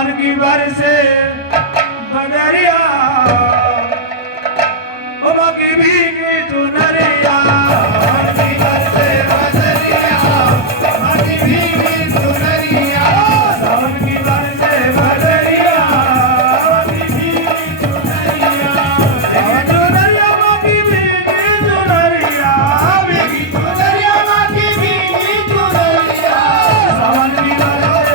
सावन की बरसे बदरिया की भीगी चुनरिया सावन की बरसे बदरिया की भीगी चुनरिया सावन की बरसे बदरिया की भीगी चुनरिया चुनरिया की भीगी चुनरिया भीगी चुनरिया की भीगी चुनरिया सावन की बरसे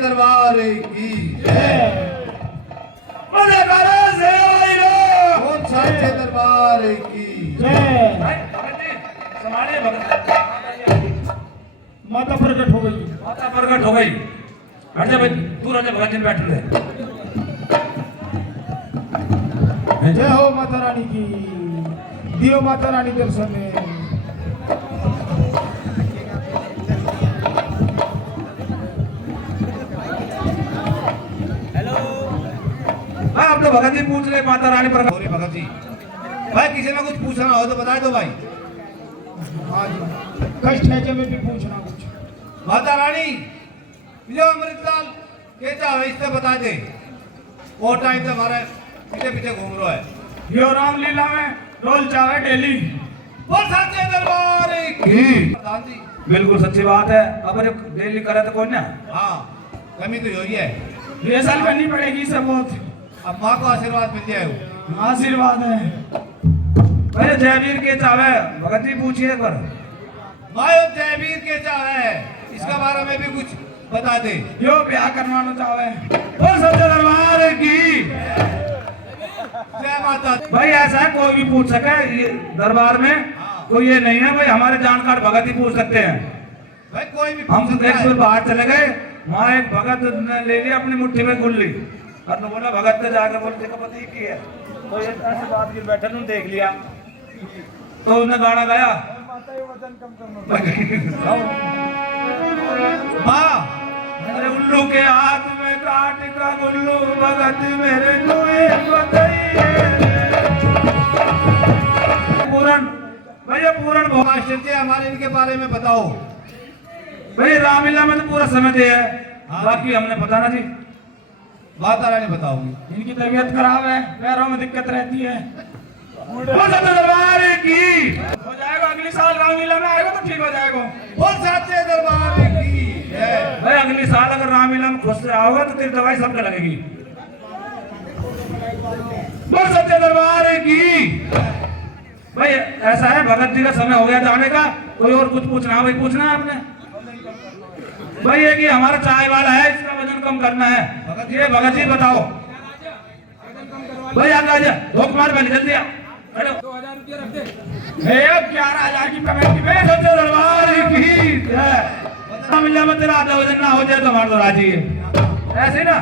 दरबार की दरबार की माता प्रकट हो गई माता प्रकट हो गई। हट जा भाई, दूर आ जा, भगत जी बैठ रहे। जय हो माता रानी की, दियो माता रानी दर्शन में। आप तो भगत जी पूछ रहे माता रानी प्रकट। भगत जी भाई किसी में कुछ पूछना हो तो बता दो भाई। हाँ जी, कष्ट है जब भी पूछना कुछ। माता रानी जो अमृतलाल के चाहे इससे बता दे। वो टाइम से हमारे पीछे पीछे घूम रहा है। यो रामलीला में रोल चावे डेली। बोल सच्चे दरबार की। प्रधान जी बिल्कुल सच्ची बात है। अब जब डेली करे तो कौन ना। हाँ कमी तो यही है, रिहर्सल करनी पड़ेगी सब बहुत। अब माँ को आशीर्वाद मिल जाए। आशीर्वाद है भाई जयवीर के चावे भगत जी पूछिए एक बार। मायो जयवीर के चाहे है, इसका बारे में भी कुछ बता दे। यो ब्याह करवाना चाहे। और सच्चे दरबार की जय माता। भाई ऐसा है कोई भी पूछ सके ये दरबार में। कोई ये नहीं है भाई हमारे जानकार भगत ही पूछ सकते हैं। भाई कोई भी हम एक बार बाहर चले गए, वहाँ एक भगत ने ले लिया अपनी मुट्ठी में गुल्ली और बोला भगत ने जाकर बोलते का पति की है। तो ये ऐसे बात गिर बैठे ने देख लिया तो उसने गाना गाया। माँ अरे उल्लू के हाथ में काट का गुल्लू भगत मेरे कोई बताइए। पूरण भैया पूरण मास्टर जी हमारे इनके बारे में बताओ। भाई रामलीला में तो पूरा समय दिया है, बाकी हमने पता ना जी। माता रानी बताऊंगी। इनकी तबीयत खराब है, पैरों में दिक्कत रहती है। दरबार की हो जाएगा, अगली साल रामलीला में आएगा तो ठीक हो जाएगा। बोल सच्चे दरबार की जय। भाई अगली साल अगर रामलीला में खुश से आओगे तो तेरी दवाई सबके लगेगी। बोल सच्चे दरबार की। भाई ऐसा है भगत जी का समय हो गया जाने का। कोई और कुछ पूछना भाई पूछना है आपने। भाई ये कि हमारा चाय वाला है, इसका वजन कम करना है। ये भगत जी बताओ। भाई आगे आजा, धोख मार पहले जल्दी आ। 2000 रुपया रख दे। 11,000 की पेमेंट की। सच्चे दरबार की रामलीला में तेरा आधा वजन ना हो जाए तो हमारा तो राजी है, ऐसे ना।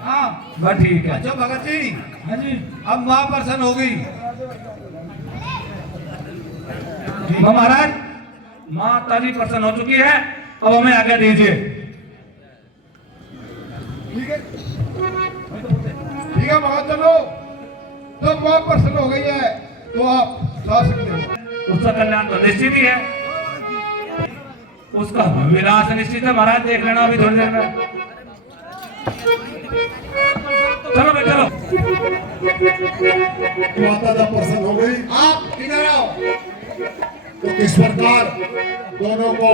हाँ बस ठीक है। अच्छा भगत जी हाँ जी, अब माँ प्रसन्न हो गई। महाराज माता जी प्रसन्न हो चुकी है, अब हमें आज्ञा दीजिए। ठीक है भगत चलो। जब मां प्रसन्न हो गई है तो आप जा सकते हो। उसका कल्याण तो निश्चित ही है, उसका विनाश निश्चित है महाराज, देख लेना अभी थोड़ी देर में। चलो भाई चलो। माता जब प्रसन्न हो गई आप इधर आओ। तो इस प्रकार दोनों को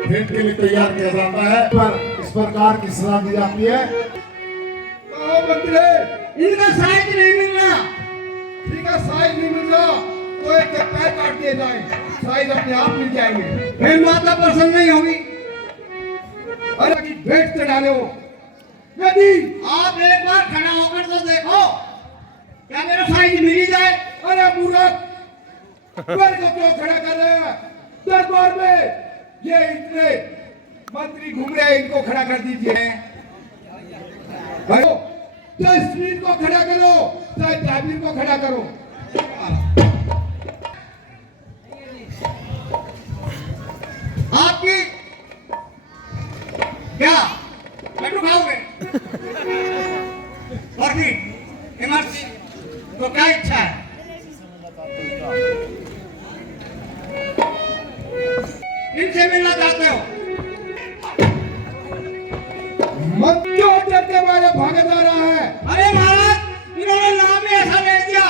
भेंट के लिए तैयार किया जाता है। पर इस प्रकार की सलाह दी जाती है। कहो मंत्री, इनका साइज नहीं मिल रहा। ठीक है, साइज नहीं मिल रहा तो एक के पैर काट दिए जाए, साइज अपने आप मिल जाएंगे। फिर माता प्रसन्न नहीं होगी। अरे की भेंट चढ़ा लो। यदि आप एक बार खड़ा होकर तो देखो, क्या मेरा साइज मिल ही जाए। अरे मूर्ख, मेरे को क्यों खड़ा कर रहे हैं दरबार में? ये इतने मंत्री घूम रहे हैं, इनको खड़ा कर दीजिए। भाई चाहे स्त्रीन को खड़ा करो, चाहे जाबिर को खड़ा करो। आपकी क्या लड्डू खाओगे? और भी इमरती तो क्या इच्छा है? इनसे मिलना चाहते हो? मत क्यों डरते मारे भागे जा रहा है? अरे महाराज, इन्होंने नाम ही ऐसा ले दिया।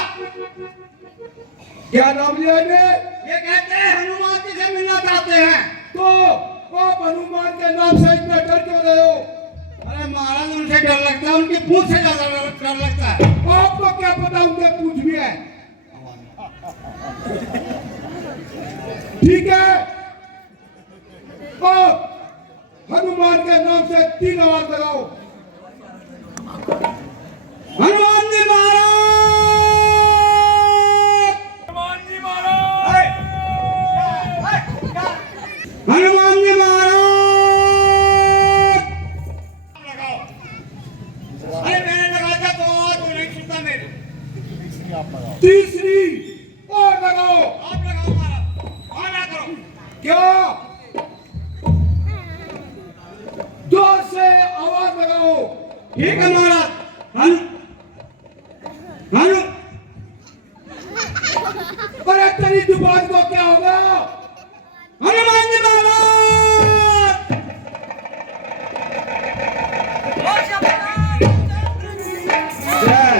क्या नाम लिया इन्हें? ये कहते हैं हनुमान जी से मिलना चाहते हैं। तो आप हनुमान के नाम से इतने डर क्यों रहे हो? अरे महाराज, उनसे डर लगता है, उनकी पूंछ से ज्यादा डर लगता है। आपको क्या पता उनके पूछ भी है? ठीक है, और हनुमान के नाम से 3 आवाज लगाओ। हनुमान जी महाराज, हनुमान जी महाराज, हनुमान जी महाराज। लगाओ। अरे मैंने लगाया था तो आवाज तो नहीं सुनता मेरी। तीसरी और लगाओ। आप लगाओ महाराज, आना करो। क्या? जोर से आवाज लगाओ। ठीक है महाराज। हनु अरे तेरी जुबान को क्या होगा? हनुमान जी महाराज। जय।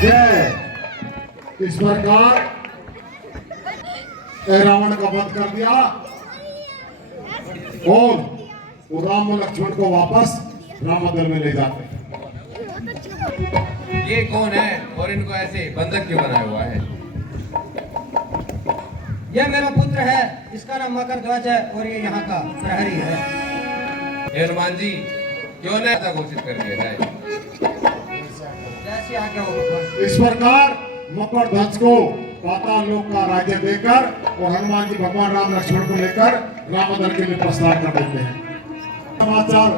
जय। इस प्रकार रावण का वध कर दिया और वो राम और लक्ष्मण को वापस रामदल में ले जाते। ये कौन है और इनको ऐसे बंधक क्यों बनाया हुआ है? यह मेरा पुत्र है, इसका नाम मकर ध्वज है और ये यहाँ का प्रहरी है। हे हनुमान जी, क्यों न ऐसा घोषित कर दिया जाए? जैसे आगे हो भगवान। इस प्रकार मकर ध्वज को पाताल लोक का राज्य देकर और हनुमान जी भगवान राम लक्ष्मण को लेकर रामदल के लिए प्रस्थान कर देते हैं। समाचार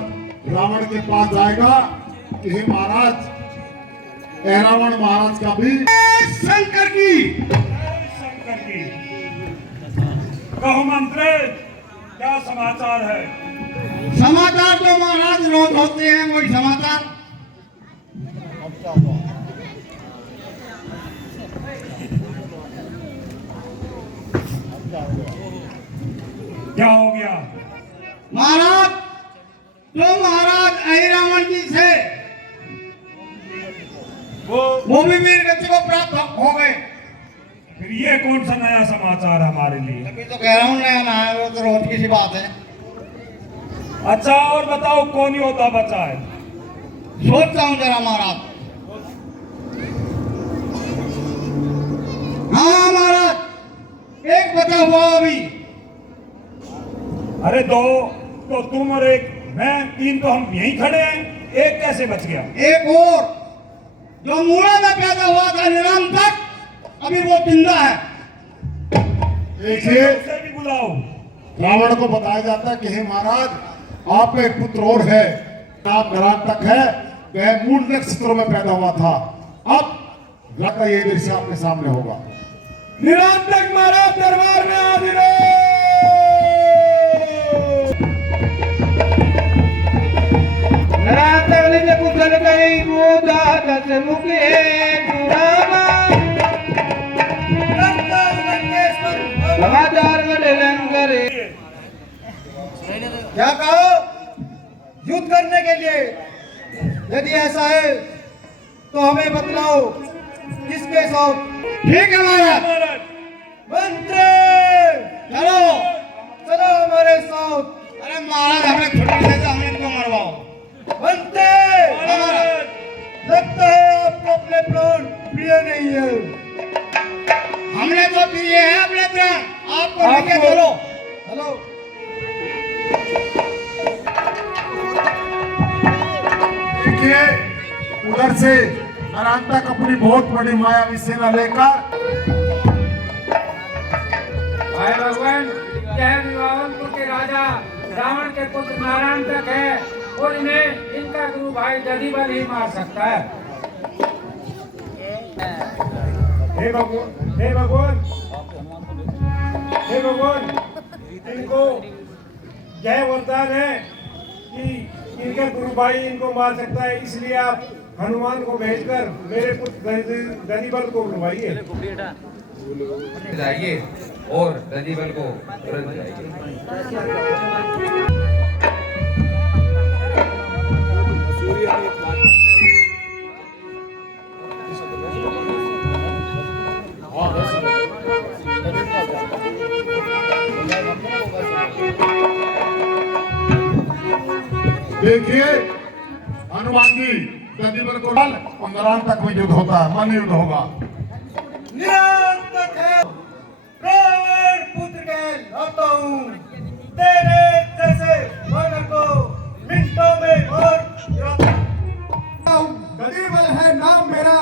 रावण के पास जाएगा कि हे महाराज, रावण महाराज का भी शंकर की कहो मंत्री, क्या समाचार है? समाचार तो महाराज रोज होते हैं, वही समाचार। क्या हो गया? महाराज, जो महाराज अहिरावण जी से वो भी वीर गति को प्राप्त हो गए। फिर ये कौन सा नया समाचार हमारे लिए? अभी तो कह रहा हूँ नया ना है, वो तो रोज की सी बात है। अच्छा और बताओ, कौन योद्धा बचा है? सोचता हूँ जरा महाराज। हाँ महाराज, एक बचा हुआ अभी। अरे दो तो तुम और एक मैं, 3 तो हम यहीं खड़े हैं, एक कैसे बच गया? एक और जो मूला में पैदा हुआ था निरंतर, अभी वो जिंदा है। देखिए, उसे भी बुलाओ। रावण को बताया जाता है कि हे महाराज, आपका एक पुत्र और है, नाम निरंतक है, वह मूल नक्षत्रों में पैदा हुआ था। अब रखा ये दृश्य आपके सामने होगा। निरंतर महाराज दरबार में हाजिर हो। क्या कहो? युद्ध करने के लिए? यदि ऐसा है तो हमें बतलाओ किसके साथ? ठीक है महाराज। मंत्री चलो चलो हमारे साथ। अरे महाराज हमें छुट्टी दे दो, हमें इनको मरवाओ। मंत्री लगता है आपको अपने प्राण प्रिय नहीं है। हमने तो दिए हैं अपने प्राण, आपको नहीं है। चलो हेलो देखिए उधर से निरंतक अपनी बहुत बड़ी मायावी सेना लेकर भाई भगवान, यह विवाहनपुर के राजा रावण के पुत्र नारायण तक है और इन्हें इनका गुरु भाई दधिबल ही मार सकता है। हे भगवान, हे भगवान, हे भगवान, इनको यह वरदान है कि इनका गुरु भाई इनको मार सकता है, इसलिए आप हनुमान को भेजकर मेरे पुत्र दधिबल को बुलवाइए। जाइए और दधिबल को तुरंत जाइए। देखिए हनुमान जी दधिबल को डाल और निरंतक में युद्ध होता है, मन युद्ध होगा। निरंतर है रावण पुत्र के लाता हूँ, तेरे जैसे वानर को मिनटों में मार गिराता हूँ। दधिबल है नाम मेरा,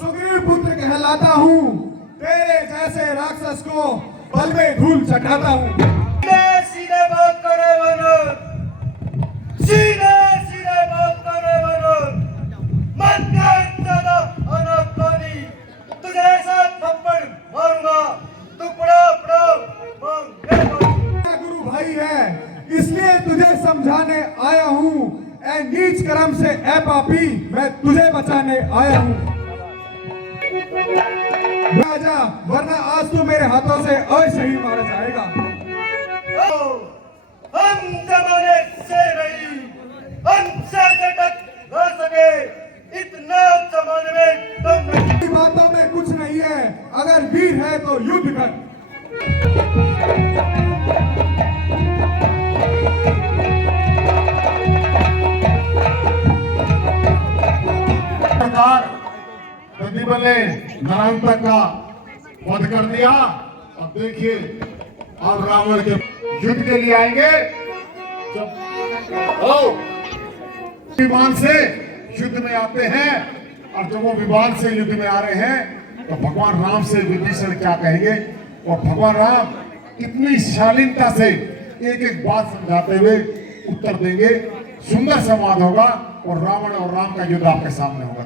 सुग्रीव पुत्र कहलाता हूँ, तेरे जैसे राक्षस को बल में धूल चटाता हूँ। सीधे सीधे बात करे वानर, सीधे सीधे बात करे वानर, मन का ज्यादा अनाकानी, तुझे ऐसा थप्पड़ मारूंगा टुकड़ा टुकड़ा मांगेगा। मेरा गुरु भाई है इसलिए तुझे समझाने आया हूँ, ऐ नीच कर्म से ऐ पापी मैं तुझे बचाने आया हूँ। राजा वरना आज तू मेरे हाथों से अवश्य ही मारा जाएगा। हम जमाने से नहीं, हमसे जटक न सके, इतना जमाने में तुम नहीं। बातों में कुछ नहीं है, अगर वीर है तो युद्ध कर। प्रकार दधिबल ने निरंतक का वध कर दिया। अब देखिए अब रावण के युद्ध के लिए आएंगे। जब विमान से युद्ध में आते हैं और जब वो विमान से युद्ध में आ रहे हैं तो भगवान राम से विभीषण क्या कहेंगे और भगवान राम कितनी शालीनता से एक एक बात समझाते हुए उत्तर देंगे। सुंदर संवाद होगा और रावण और राम का युद्ध आपके सामने होगा।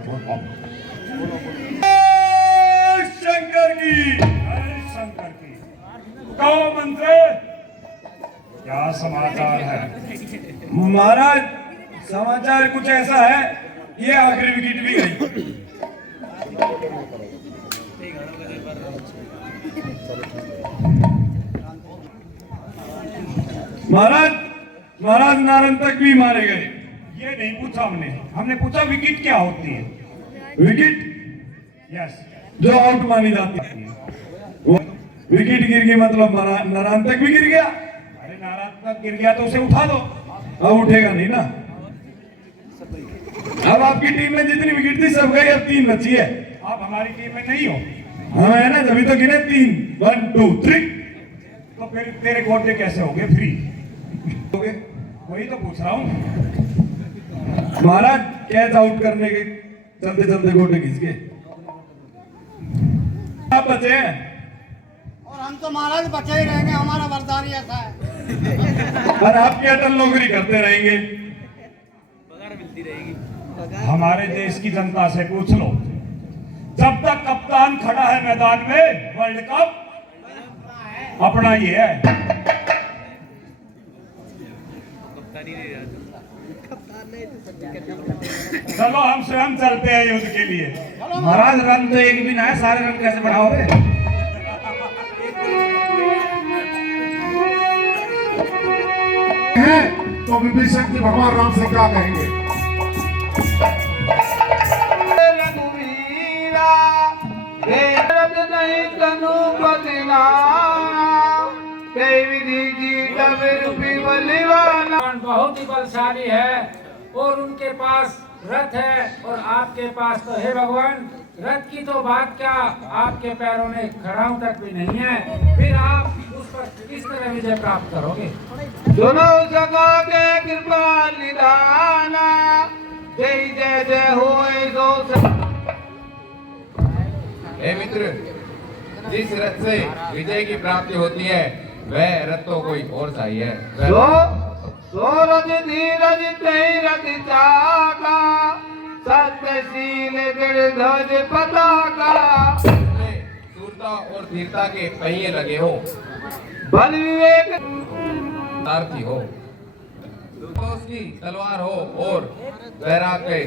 शंकर की, शंकर की। कहो मंत्री, क्या समाचार है? महाराज समाचार कुछ ऐसा है, ये आखिरी विकेट भी गई। महाराज नारंतक भी मारे गए। ये नहीं पूछा हमने पूछा विकेट क्या होती है? विकेट यस, जो आउट मानी जाती है। वो विकेट गिर गई मतलब नारायण तक भी गिर गया। अरे नारायण तक गिर गया तो उसे उठा दो। अब उठेगा नहीं ना। अब आपकी टीम में जितनी विकेट थी सब गई, अब 3 बची है। आप हमारी टीम में नहीं हो। हाँ है ना, तभी तो गिने 3 1 2 3। तो फिर तेरे गोटे कैसे हो गए फ्री? वही तो पूछ रहा हूँ। महाराज कैच आउट करने के चलते चलते गोटे खींच के आप बचे हैं। और हम तो महाराज बचे ही रहेंगे, हमारा वरदान ही ऐसा है। पर आपकी अटल नौकरी करते रहेंगे। हमारे देश की जनता से पूछ लो, जब तक कप्तान खड़ा है मैदान में, वर्ल्ड कप अपना ही है। चलो हम स्वयं चलते हैं युद्ध के लिए। महाराज रन तो एक भी ना है, सारे रन कैसे बढ़ाओगे? हैं तो विभीषण जी भगवान राम से क्या कहेंगे? रघुवीरा देवरत नहीं तनु बदना कई विधि जी तबिर बलिवाना। बहुत ही बलशाली है और उनके पास रथ है और आपके पास तो है भगवान, रथ की तो बात क्या, आपके पैरों में खड़ाऊ तक भी नहीं है, फिर आप उस पर किस तरह विजय प्राप्त करोगे? दोनों जगह के कृपा निधाना जय जय जय होए दो। हे मित्र, जिस रथ से विजय की प्राप्ति होती है वह रथ तो कोई और सा ही है। सोरज धीरज तई रथ चाका सत्यशील गिरध्वज पताका। उसमें सूरता और धीरता के पहिए लगे हो, बल विवेक सारथी हो, तो उसकी तलवार हो और बैराग के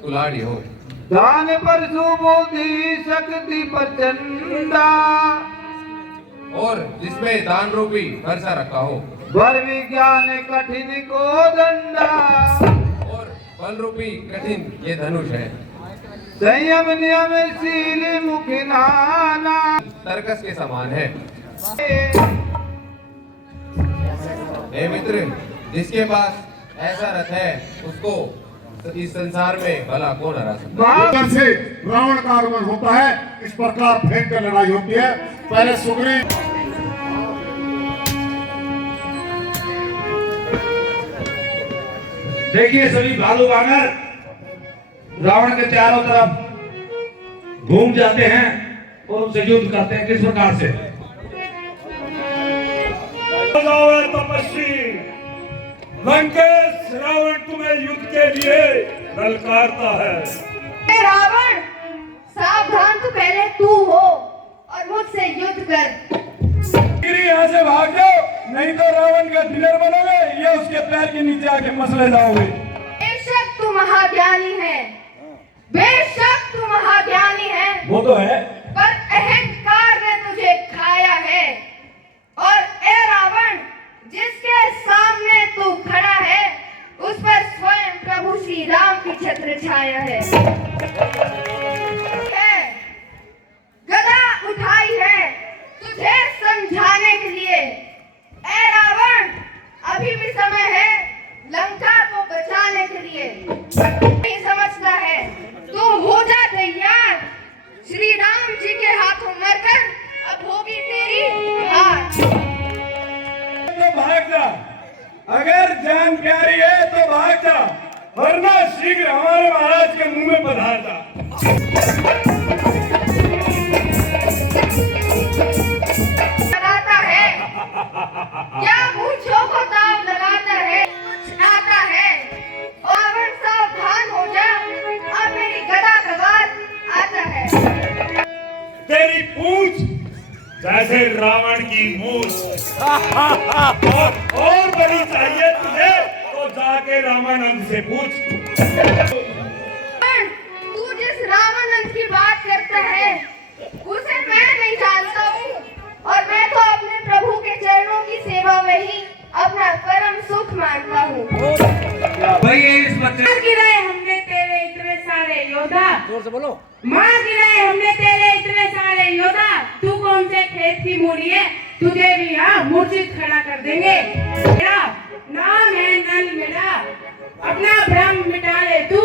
कुल्हाड़ी हो। दान पर सुबुद्धि शक्ति प्रचंडा और जिसमें दान रूपी वर्षा रखा हो, वर विज्ञान कठिन को दंडा और बल रूपी कठिन ये धनुष है। संयम नियम शील मुख नाना सर्कस के समान है। हे मित्र, जिसके पास ऐसा रथ है उसको इस संसार में भला कौन हरा सकता है। इधर से रावण का आगमन होता है, इस प्रकार भयंकर लड़ाई होती है। पहले सुग्रीव देखिए सभी भालू वानर रावण के चारों तरफ घूम जाते हैं और उनसे युद्ध करते हैं। किस प्रकार से? तपस्वी लंकेश, रावण तुम्हें युद्ध के लिए ललकारता है। रावण, सावधान तो पहले तू हो और मुझसे युद्ध कर। यहाँ से भाग जाओ, नहीं तो रावण का डिनर बनोगे या उसके पैर के नीचे आके मसले जाओगे। बेशक तू महाज्ञानी है, बेशक तू महाज्ञानी है, वो तो है, पर अहंकार ने तुझे खाया है। और ए रावण, जिसके सामने तू खड़ा है उस पर स्वयं प्रभु श्री राम की छत्र छाया है। गदा उठाई है तुझे समझाने के लिए। ए रावण, अभी भी समय है लंका को बचाने के लिए। नहीं समझता है, तू हो जा तैयार, श्री राम जी के हाथों मरकर अब होगी तेरी हार। तो भाग जा, अगर जान प्यारी है तो भाग जा, वरना शीघ्र हमारे महाराज के मुंह में पधार जा। लगाता है क्या मूंछों को दाव लगाता है, कुछ आता है। रावण सावधान हो जा, अब मेरी गदा का वार आता है। तेरी पूंछ जैसे रावण की मूंछ और बड़ी चाहिए तुझे तो जाके रामानंद से पूछ। तू जिस रामानंद की बात करता है उसे मैं नहीं जानता हूँ, और मैं तो अपने प्रभु के चरणों की सेवा में ही अपना परम सुख मानता हूँ। भाई इस बच्चे मार गिराए हमने तेरे इतने सारे योद्धा, जोर से बोलो। मार गिराए हमने तेरे इतने सारे योद्धा, तू कौन से खेत की मूली है, तुझे भी यहाँ मूर्छित खड़ा कर देंगे। मेरा नाम है नल मेरा, अपना भ्रम मिटा ले तू,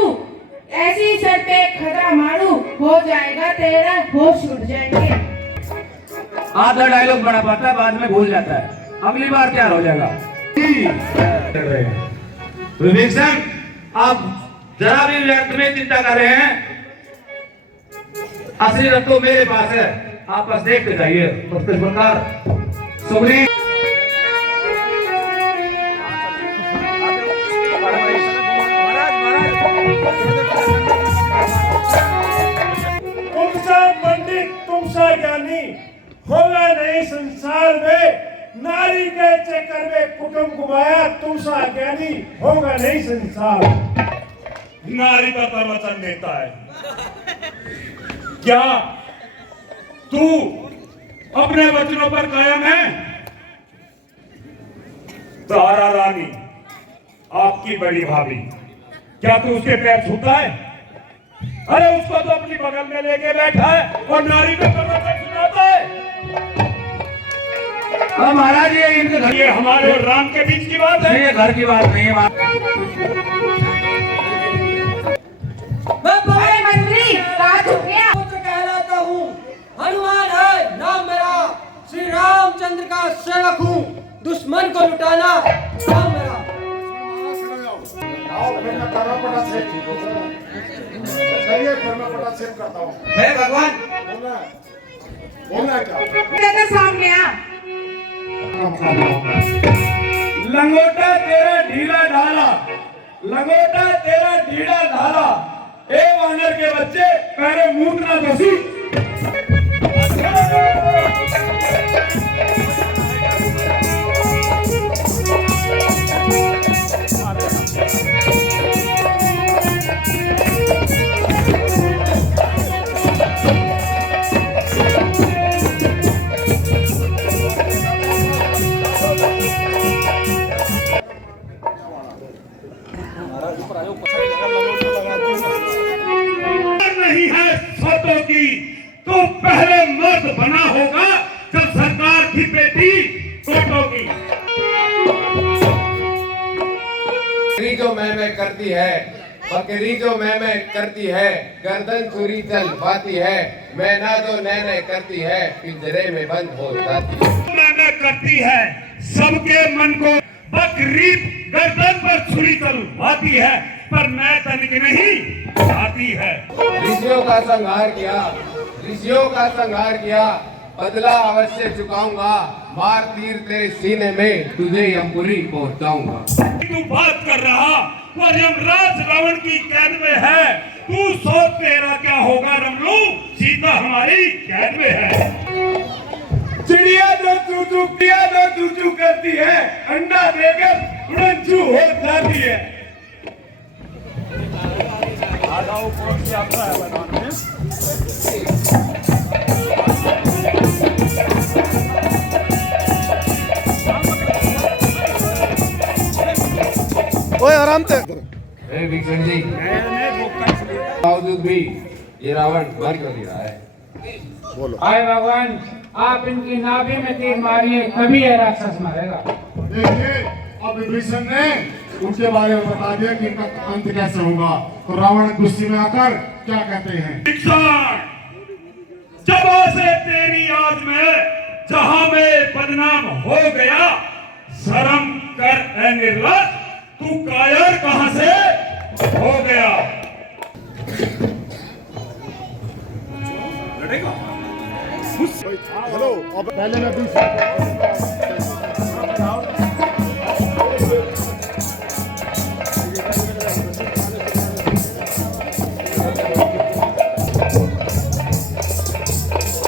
ऐसी सर पे खड़ा मारू हो जाएगा तेरा होश उड़ जाएंगे। आधा डायलॉग बना पाता है, बाद में भूल जाता है, अगली बार क्या हो जाएगा। विभीषण, आप जरा भी व्यर्थ में चिंता कर रहे हैं, असली रथ तो मेरे पास है, आप बस देखते जाइए। और किस प्रकार सुग्रीव नहीं संसार में नारी के चक्कर में कुटुंब घुमाया, तू सा ज्ञानी होगा नहीं संसार। नारी पर प्रवचन देता है। क्या तू अपने वचनों पर कायम है? तारा रानी, आपकी बड़ी भाभी, क्या तू उसके पैर छूता है? अरे उसको तो अपनी बगल में लेके बैठा है और नारी को प्रवचन सुनाता है। महाराज ये इनके घर, ये हमारे और राम के बीच की बात है, ये घर की बात नहीं है। बड़े मंत्री कहाँ छुप गया? पुत्र कहलाता हूँ, हनुमान है नाम मेरा, श्री रामचंद्र का सेवक हूँ, दुश्मन को लुटाना काम मेरा। आओ फिर मैं कर्मपटा से चलिए, फिर मैं पटा सेव करता हूँ। हे भगवान, बोलना है क्या? तेरे सामने आ। लंगोटा तेरा ढीला ढाला, लंगोटा तेरा ढीला ढाला, ए वानर के बच्चे पहले मूतना दोषी। नहीं है शर्तों की, तो पहले मर्द बना होगा जब सरकार थी बेटी कोटों की। बकरी जो मैं करती है, बकरी जो मैं करती है, गर्दन चूरी चल पाती है, मैं ना जो नैने करती है, पिंजरे में बंद हो जाती है। मैं करती है सबके मन को, बकरी गर्दन पर छुरी चलवाती है, पर मैं तनिक नहीं आती है। ऋषियों का संहार किया, ऋषियों का संहार किया, बदला अवश्य चुकाऊंगा, मार तीर तेरे सीने में, तुझे यमपुरी पहुंचाऊंगा। तू बात कर रहा, और यमराज रावण की कैद में है, तू सोच तेरा क्या होगा रमलू, सीता हमारी कैद में है। चिड़िया जो चू चू करती है, अंडा देकर उड़नचू हो जाती है। ओए आराम से। हे विक्रम जी, बावजूद भी ये रावण मर क्यों नहीं रहा है? हाय भगवान, आप इनकी नाभि में तीर मारिए, तभी ये राक्षस मरेगा। देखिए, अब विभीषण ने उनके बारे में बता दिया कि इनका अंत कैसे होगा। तो रावण गुस्से में आकर क्या कहते हैं? जब से तेरी याद में जहां में बदनाम हो गया, शर्म कर ए निर्लज, तू कायर कहां से हो गया? हेलो, अब पहले मैं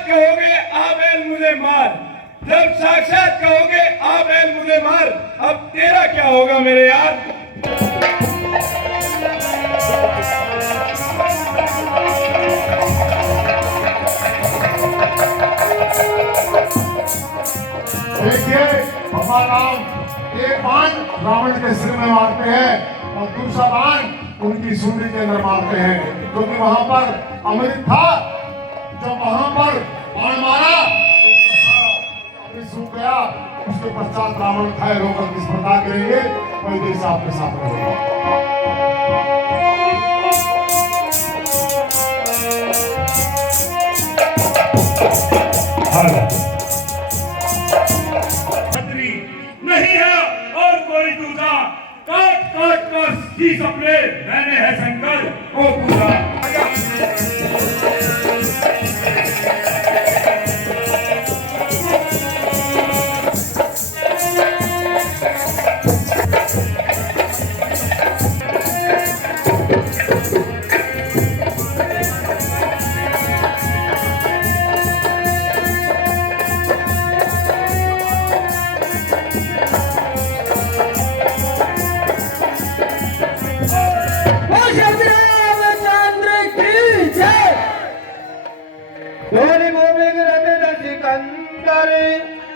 कहोगे आबेल मुझे मार, जब साक्षात कहोगे आबेल मुझे मार, अब तेरा क्या होगा मेरे यार? देखिए, भगवान राम एक बाण रावण के सिर में मारते हैं और दूसरा बाण उनकी सूंडी के अंदर मारते हैं, क्योंकि वहां पर अमृत था। जब वहां पर बाण मारा तो अमृत सूख गया। उसके पश्चात रावण घायल होकर किस प्रकार गिरेंगे, वही दृश्य आपके सामने होगा। नहीं है और कोई दूसरा, काट काट कर शीश अपने मैंने है शंकर को पूजा।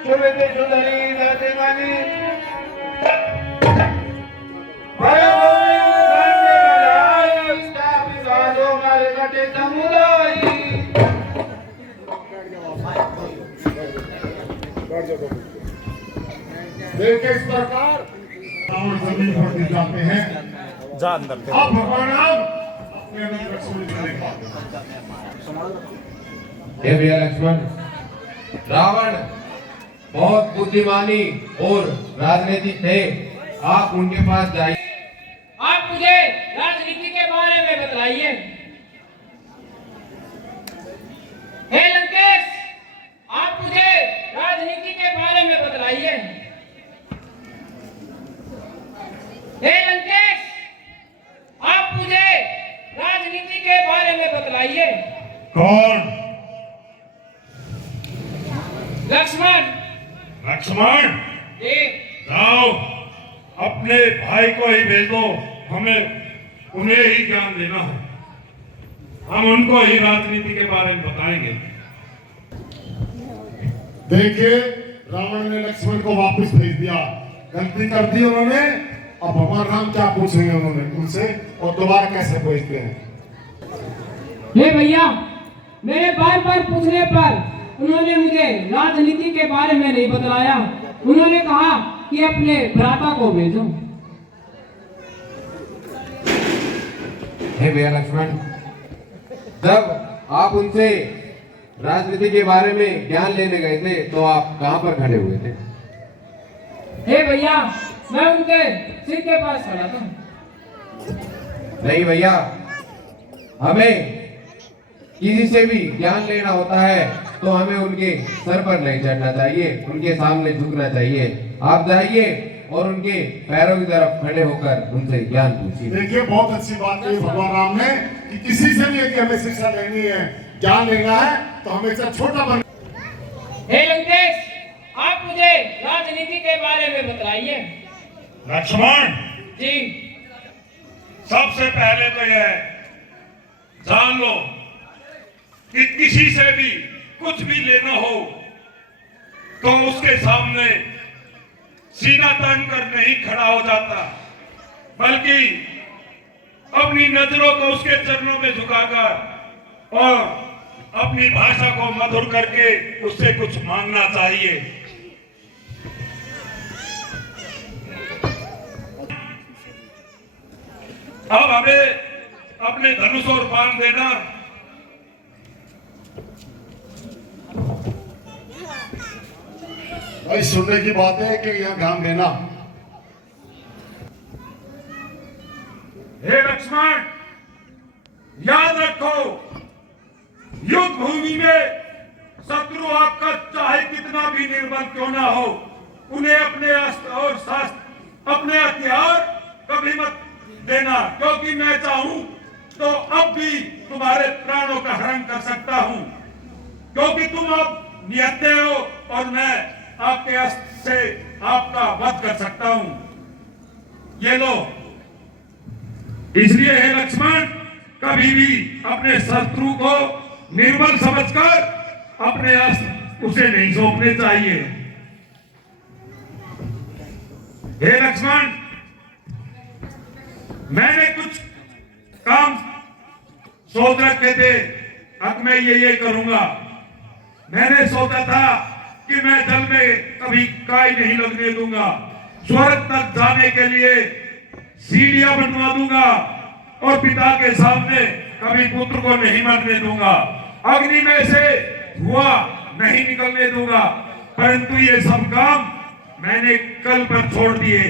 सुरते सुंदरी राजमानी देखिए इस प्रकार रावण जमीन पर गिर जाते हैं। अब भगवान राम अपने अनंत लक्ष्मण चलेगा। हे भैया लक्ष्मण, रावण बहुत बुद्धिमानी और राजनीतिक थे, आप उनके पास जाइए। आप मुझे राजनीति के बारे में बताइए। हे लंकेश, आप मुझे राजनीति के बारे में बतलाइए। हे लंकेश, आप मुझे राजनीति के बारे में बतलाइए। कौन? लक्ष्मण। लक्ष्मण, जी। जाओ अपने भाई को ही भेजो, हमें उन्हें ही ज्ञान देना है, हम उनको ही राजनीति के बारे में बताएंगे। देखिए रावण ने लक्ष्मण को वापस भेज दिया, गलती कर दी उन्होंने। अब भगवान राम क्या पूछेंगे उन्होंने उनसे और दोबारा कैसे पूछते हैं। हे भैया, मेरे बार बार पूछने पर उन्होंने मुझे राजनीति के बारे में नहीं बतलाया। उन्होंने कहा कि अपने भ्राता को भेजो। हे भैया लक्ष्मण, जब आप उनसे राजनीति के बारे में ज्ञान लेने गए थे तो आप कहाँ पर खड़े हुए थे? हे भैया, मैं उनके सिर के पास खड़ा था। नहीं भैया, हमें किसी से भी ज्ञान लेना होता है तो हमें उनके सर पर नहीं चढ़ना चाहिए, उनके सामने झुकना चाहिए। आप जाइए और उनके पैरों की तरफ खड़े होकर उनसे ज्ञान पूछिए। देखिए बहुत अच्छी बात कही भगवान राम ने कि किसी से भी यदि हमें शिक्षा लेनी है, ज्ञान लेना है तो हमेशा छोटा बन। हे लंकेश, आप मुझे राजनीति के बारे में बताइए। लक्ष्मण जी। सबसे पहले तो यह जान लो कि किसी से भी कुछ भी लेना हो तो उसके सामने सीना तान कर नहीं खड़ा हो जाता, बल्कि अपनी नजरों को उसके चरणों में झुकाकर और अपनी भाषा को मधुर करके उससे कुछ मांगना चाहिए। अब हमें अपने धनुष और बाण देना। भाई सुनने की बात है कि यहाँ ध्यान देना। हे लक्ष्मण, याद रखो, युद्ध भूमि में शत्रु आपका चाहे कितना भी निर्बल क्यों ना हो, उन्हें अपने अस्त्र और शस्त्र, अपने हथियार कभी मत देना, क्योंकि मैं चाहूं तो अब भी तुम्हारे प्राणों का हरण कर सकता हूं, क्योंकि तुम अब निहत्थे हो और मैं आपके अस्त्र से आपका वध कर सकता हूं। ये लो, इसलिए हे लक्ष्मण, कभी भी अपने शत्रु को निर्बल समझकर अपने अस्त्र उसे नहीं सौंपने चाहिए। हे लक्ष्मण, मैंने कुछ काम सोच रखे थे, अब मैं ये करूंगा। मैंने सोचा था कि मैं जल में कभी काई नहीं लगने दूंगा, स्वर्ग तक जाने के लिए सीढ़ियां बनवा दूंगा और पिता के सामने कभी पुत्र को नहीं मरने दूंगा, अग्नि में से धुआं नहीं निकलने दूंगा। परंतु ये सब काम मैंने कल पर छोड़ दिए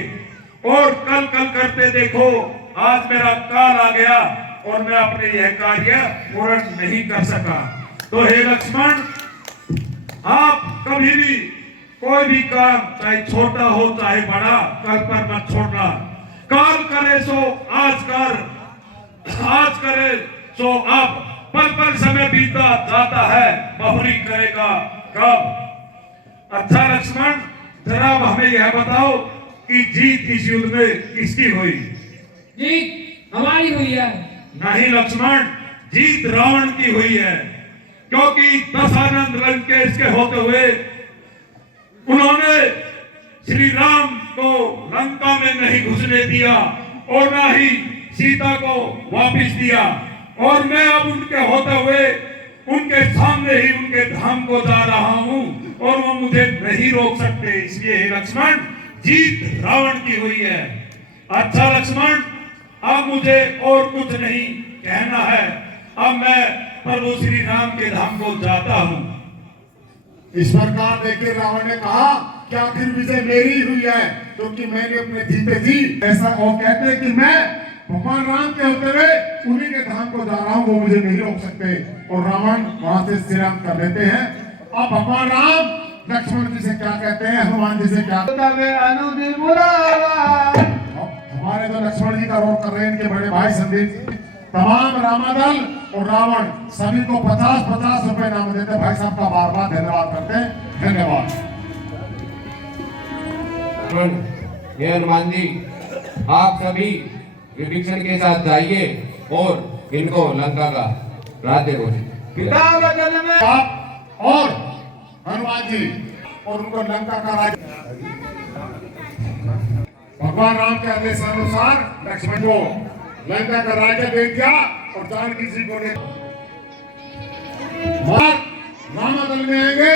और कल करते देखो आज मेरा काल आ गया और मैं अपने यह कार्य पूर्ण नहीं कर सका। तो हे लक्ष्मण, आप कभी भी कोई भी काम चाहे छोटा हो चाहे बड़ा, कल पर मत छोड़ना। काल करे सो आज कर, आज करे सो अब, पल पल समय बीता जाता है, बहुरी करेगा कब। अच्छा लक्ष्मण, जरा हमें यह बताओ कि जीत इस युद्ध में किसकी हुई? जीत हमारी हुई है। नहीं लक्ष्मण, जीत रावण की हुई है, क्योंकि दशानंद लंकेश के होते हुए उन्होंने श्री राम को लंका में नहीं घुसने दिया और ना ही सीता को वापस दिया, और मैं अब उनके होते हुए उनके सामने ही उनके धाम को जा रहा हूं और वो मुझे नहीं रोक सकते। इसलिए हे लक्ष्मण, जीत रावण की हुई है। अच्छा लक्ष्मण, अब मुझे और कुछ नहीं कहना है, अब मैं प्रभु श्री राम के धाम को जाता हूं। इस प्रकार देखिए रावण ने कहा कि आखिर विजय मेरी हुई है, क्योंकि मैंने अपने जीते जी ऐसा, वो कहते हैं कि मैं भगवान राम के होते हुए उन्हीं के धाम को जा रहा हूँ, वो मुझे नहीं रोक सकते। और रावण वहां से श्रीराम कर देते हैं। अब भगवान राम लक्ष्मण जी से क्या कहते हैं, हनुमान जी से क्या, हमारे जो लक्ष्मण जी का रोल कर रहे हैं इनके बड़े भाई संदीप जी, तमाम रामादल और रावण सभी को 50-50 रुपए नाम देते। भाई साहब का बार बार धन्यवाद करते हैं। धन्यवाद। ये हनुमान जी, आप सभी विभीषण के साथ जाइए और इनको लंका का राज्य घोषित। आप और हनुमान जी और उनको लंका का राज्य, भगवान राम के आदेशानुसार लक्ष्मण को लंका का राज्य दे दिया और जानकी जी को ने रामादल में आएंगे।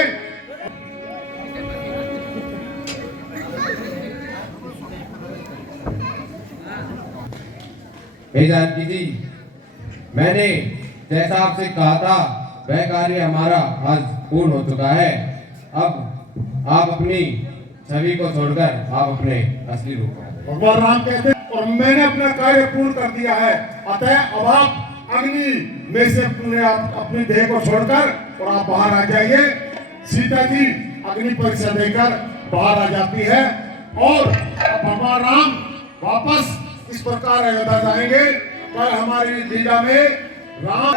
हे जानकी जी, मैंने जैसा आपसे कहा था वह कार्य हमारा आज पूर्ण हो चुका है। अब आप अपनी छवि को छोड़कर आप अपने असली रूप में। भगवान राम कहते हैं और मैंने अपना कार्य पूर्ण कर दिया है, अतः अब आप अग्नि में से अपनी देह को छोड़कर और आप बाहर आ जाइए। सीता जी अग्नि परीक्षा देकर बाहर आ जाती है और भगवान राम वापस इस प्रकार अयोध्या जाएंगे। कल हमारी लीला में राम